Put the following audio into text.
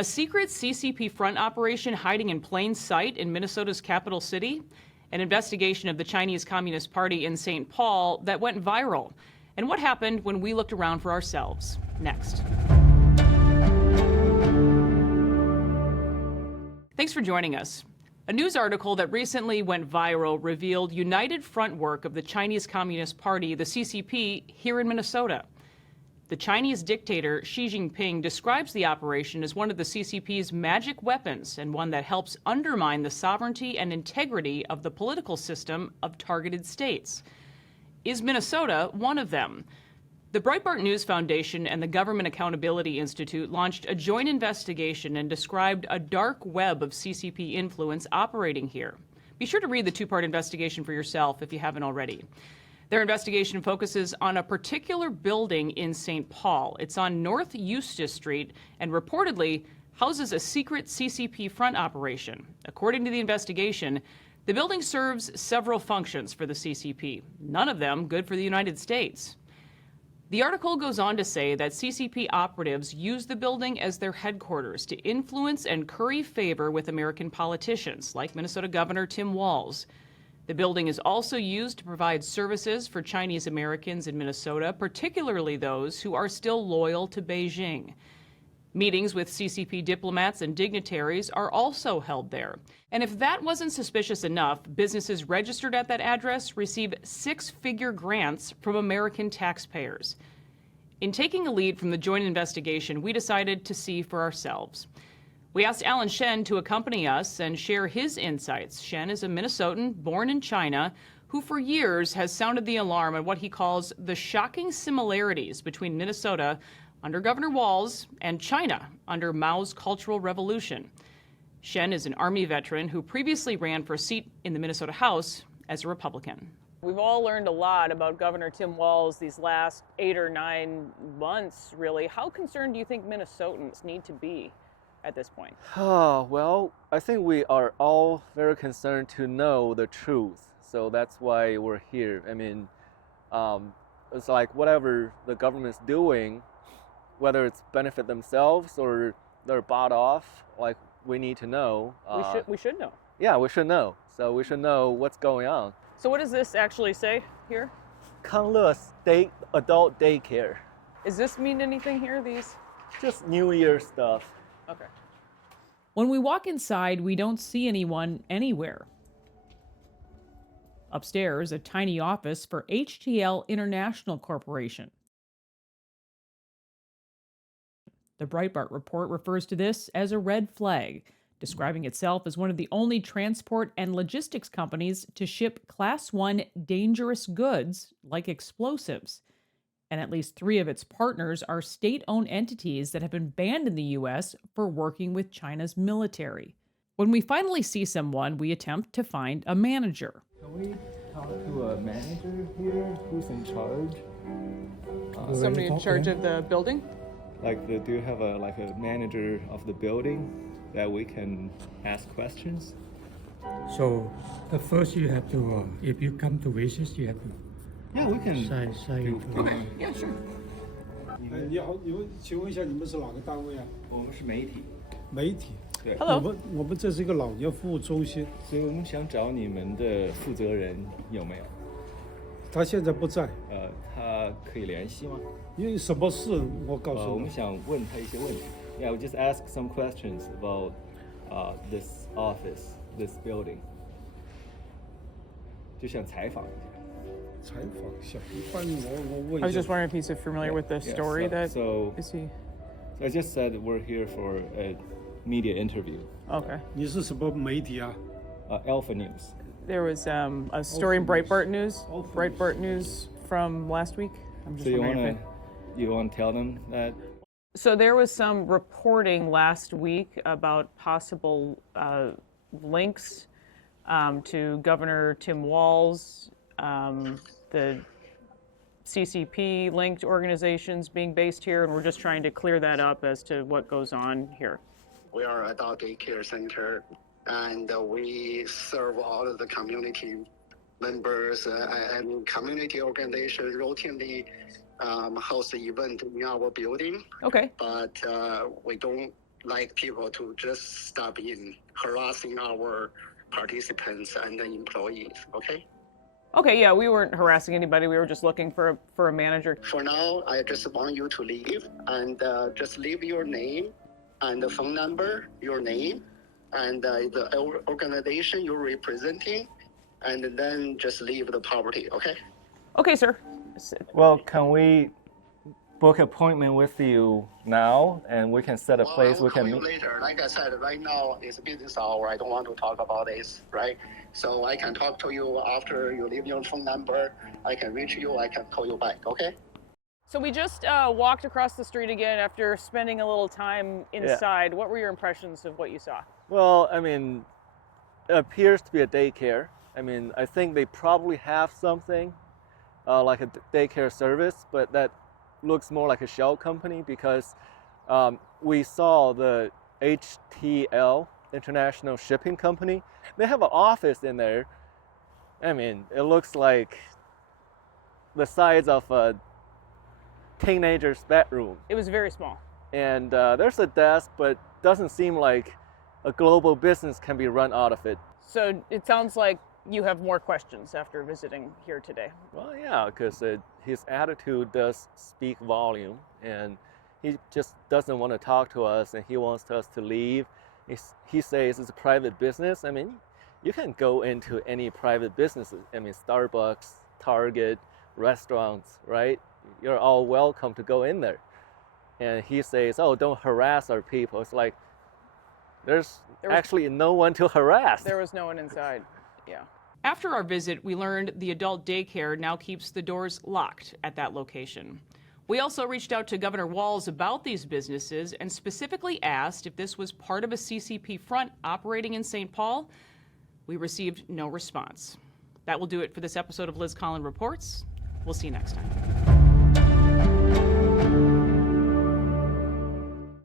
A secret CCP front operation hiding in plain sight in Minnesota's capital city? An investigation of the Chinese Communist Party in St. Paul that went viral. And what happened when we looked around for ourselves? Next. Thanks for joining us. A news article that recently went viral revealed united front work of the Chinese Communist Party, the CCP, here in Minnesota. The Chinese dictator Xi Jinping describes the operation as one of the CCP's magic weapons and one that helps undermine the sovereignty and integrity of the political system of targeted states. Is Minnesota one of them? The Breitbart News Foundation and the Government Accountability Institute launched a joint investigation and described a dark web of CCP influence operating here. Be sure to read the two-part investigation for yourself if you haven't already. Their investigation focuses on a particular building in St. Paul. It's on North Eustis Street and reportedly houses a secret CCP front operation. According to the investigation, the building serves several functions for the CCP, none of them good for the United States. The article goes on to say that CCP operatives use the building as their headquarters to influence and curry favor with American politicians, like Minnesota Governor Tim Walz. The building is also used to provide services for Chinese Americans in Minnesota, particularly those who are still loyal to Beijing. Meetings with CCP diplomats and dignitaries are also held there. And if that wasn't suspicious enough, businesses registered at that address receive six-figure grants from American taxpayers. In taking a lead from the joint investigation, we decided to see for ourselves. We asked Allen Shen to accompany us and share his insights. Shen is a Minnesotan born in China who for years has sounded the alarm on what he calls the shocking similarities between Minnesota under Governor Walz and China under Mao's Cultural Revolution. Shen is an Army veteran who previously ran for a seat in the Minnesota House as a Republican. We've all learned a lot about Governor Tim Walz these last 8 or 9 months, really. How concerned do you think Minnesotans need to be at this point? Well, I think we are all very concerned to know the truth. So that's why we're here. I mean, it's like whatever the government's doing, whether it's benefit themselves or they're bought off, like we need to know. We should know. Yeah, we should know. So we should know what's going on. So what does this actually say here? Kanle State Adult Daycare. Does this mean anything here, these? Just New Year stuff. Okay. When we walk inside, we don't see anyone anywhere. Upstairs, a tiny office for HTL International Corporation. The Breitbart report refers to this as a red flag, describing itself as one of the only transport and logistics companies to ship Class 1 dangerous goods like explosives. And at least 3 of its partners are state-owned entities that have been banned in the U.S. for working with China's military. When we finally see someone, we attempt to find a manager. Can we talk to a manager here? Who's in charge? Somebody in charge of the building? Do you have a manager of the building that we can ask questions? So, the first you have to, if you come to visit, you have to Yeah, we can. Okay, yeah, sure. 你好，请问一下，你们是哪个单位啊？我们是媒体。媒体。对。Hello. 我们这是一个老年服务中心，所以我们想找你们的负责人有没有？他现在不在。他可以联系吗？因为什么事？我告诉你。我们想问他一些问题。Yeah, we just ask some questions about this office, this building. 就想采访一下。采访一下，一般我问一下。I was just wondering if he's familiar with the story that is he. So I just said we're here for a media interview. Okay. 你是什么媒体啊？Alpha News. There was a story in Breitbart News from last week. I'm just wondering you want to tell them that? So there was some reporting last week about possible links to Governor Tim Walz, the CCP-linked organizations being based here, and we're just trying to clear that up as to what goes on here. We are a adult daycare center, and we serve all of the community members and community organizations routinely host the event in our building. Okay. But we don't like people to just stop in harassing our participants and the employees, okay? Okay, yeah, we weren't harassing anybody. We were just looking for a manager. For now, I just want you to leave and just leave your name and the phone number, your name, and the organization you're representing, and then just leave the property, okay? Okay, sir. Well, can we book appointment with you now, and we can set a place I will we call can you meet? later. Like I said, right now it's business hour. I don't want to talk about this, right? So I can talk to you after you leave your phone number. I can reach you. I can call you back, okay? So we just walked across the street again after spending a little time inside. What were your impressions of what you saw? Well, I mean, it appears to be a daycare. I mean, I think they probably have something like a daycare service, but that looks more like a shell company because we saw the HTL, International Shipping Company. They have an office in there. I mean, it looks like the size of a teenager's bedroom. It was very small. And there's a desk, but doesn't seem like a global business can be run out of it. So it sounds like you have more questions after visiting here today. Well, yeah, because his attitude does speak volume, and he just doesn't want to talk to us, and he wants us to leave. He says it's a private business. I mean, you can go into any private businesses. I mean, Starbucks, Target, restaurants, right? You're all welcome to go in there. And he says, oh, don't harass our people. It's like, there's actually no one to harass. There was no one inside, yeah. After our visit, we learned the adult daycare now keeps the doors locked at that location. We also reached out to Governor Walz about these businesses and specifically asked if this was part of a CCP front operating in St. Paul. We received no response. That will do it for this episode of Liz Collin Reports. We'll see you next time.